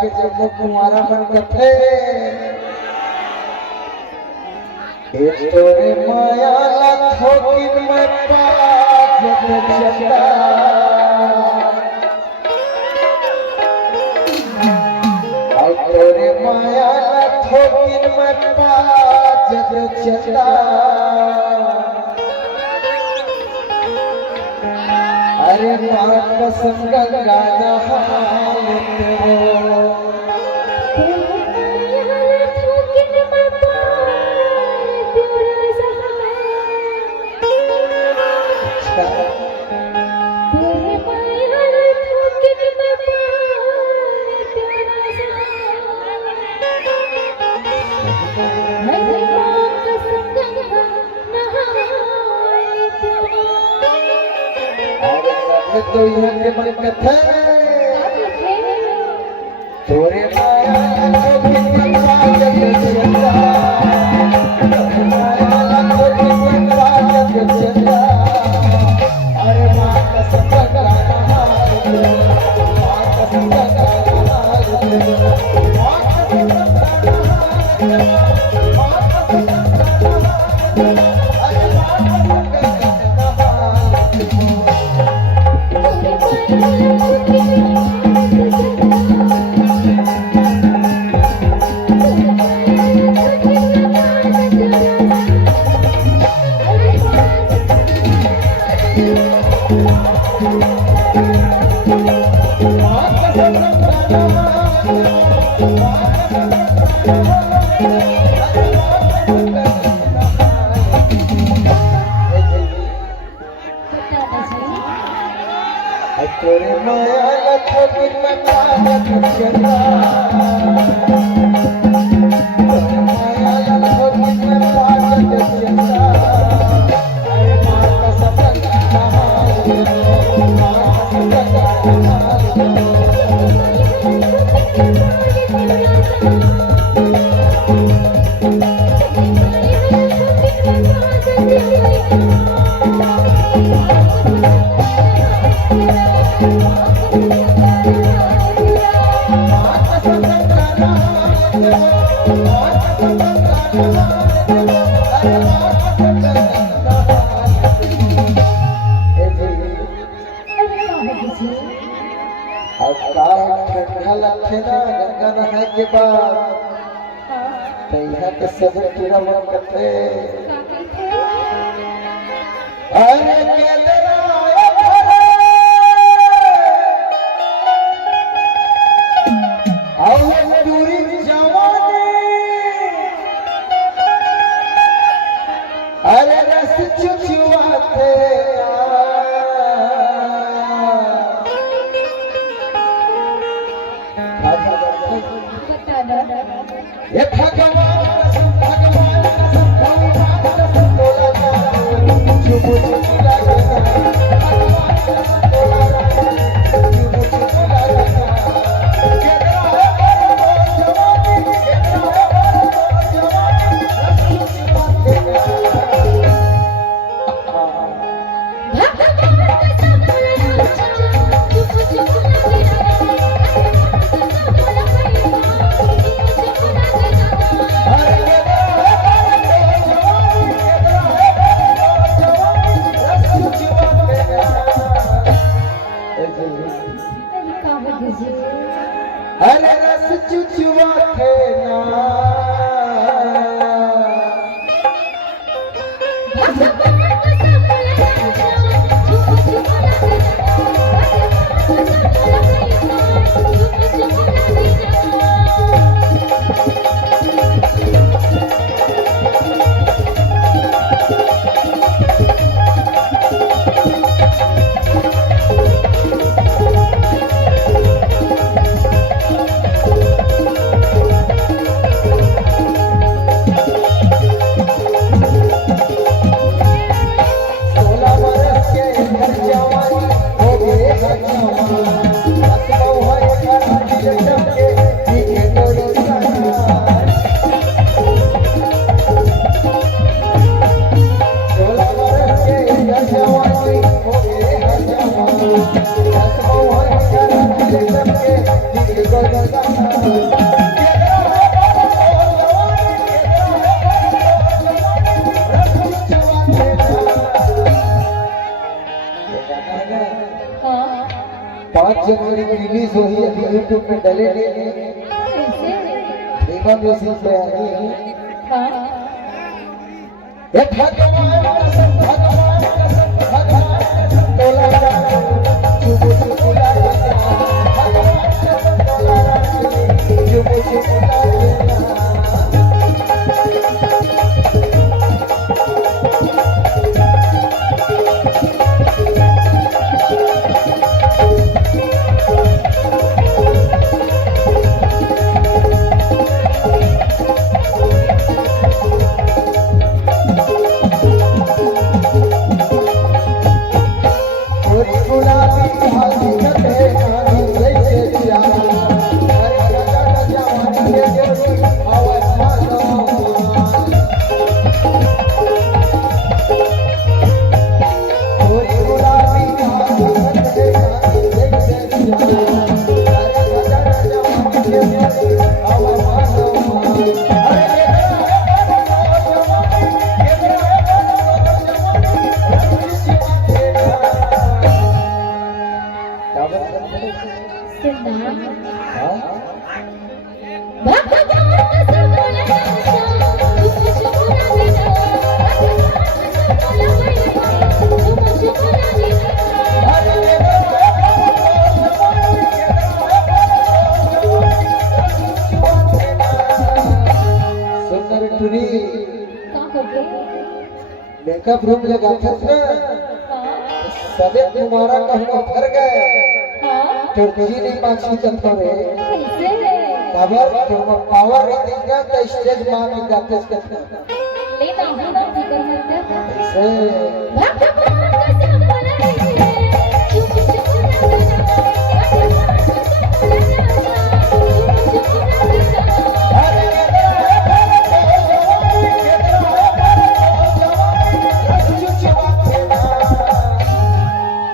के जब कुमारा मन कथे तोरे माया थोकिन में पाज चंदा और तोरे माया थोकिन में पाज चंदा अरे माँ कसम गंगा नहात हो तो यहाँ के मन कथे तोरे माया थोकिन में पाज चंदा तोरे माया थोकिन में पाज चंदा अरे माँ कसम गंगा नहात माँ कसम गंगा नहात माँ कसम गंगा नहात माँ कसम गंगा नहात अरे माँ कसम गंगा तोरे माया थोकिन में पाज चंदा तोरे माया थोकिन में पाज चंदा अरे माँ कसम गंगा नहात माँ कसम गंगा नहात ठंडा लगते ना गंगा नहाए के बाद तो यहाँ के सब पूरा मन करते अरे पूरी जवानी अरे रस चुचुआते ये भगवान कसम बोला जो मुझे मिला भगवान कसम बोला जो मुझे मिला अरे रस चुचुआ थे ना जनवरी रिलीज हुई अभी यूट्यूब में डले प्रेमा म्यूजिक पे आई भगवान कसम भगवान कसम भगवान कसम तोला चुप चुप बुला भगवान कसम तोला चुप चुप बुला मेकअप रूम लगाते थे सबे तुम्हारा कहना भर गए तो जी नहीं पाछी चलता रे खबर तुम पावर नहीं देगा तो स्टेज मां में गाते थे लेना ही ना फिकर मत कर